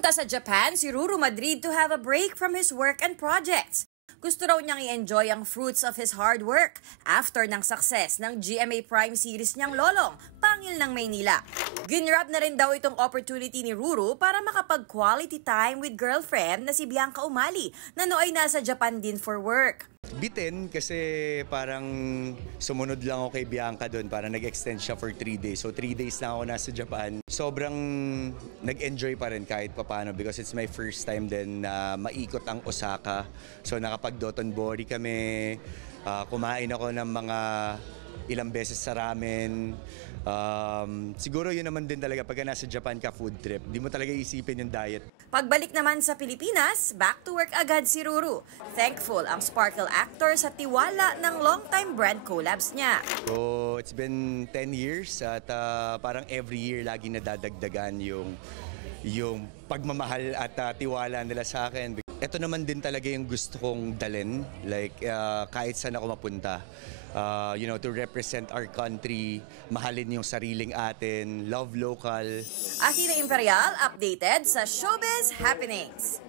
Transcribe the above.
Pumunta sa Japan si Ruru Madrid to have a break from his work and projects. Gusto raw niyang i-enjoy ang fruits of his hard work after ng success ng GMA Prime series niyang Lolong, Pangil ng Maynila. Ginrab na rin daw itong opportunity ni Ruru para makapag-quality time with girlfriend na si Bianca Umali na nooy nasa Japan din for work. Bitin kasi parang sumunod lang ako kay Bianca doon, para nag-extend siya for 3 days. So 3 days lang ako nasa Japan. Sobrang nag-enjoy pa rin kahit papano because it's my first time din na maikot ang Osaka. So nakapag-dotonbori kami, kumain ako ng mga ilang beses sa ramen. Siguro yun naman din talaga pagka nasa Japan ka food trip, di mo talaga isipin yung diet. Pagbalik naman sa Pilipinas, back to work agad si Ruru. Thankful ang Sparkle actor sa tiwala ng long-time brand collabs niya. So it's been 10 years at parang every year lagi nadadagdagan yung pagmamahal at tiwala nila sa akin. Ito naman din talaga yung gusto kong dalin, like kahit saan ako mapunta. To represent our country, mahalin yung sariling atin, love local. Akira Imperial, updated sa Showbiz Happenings.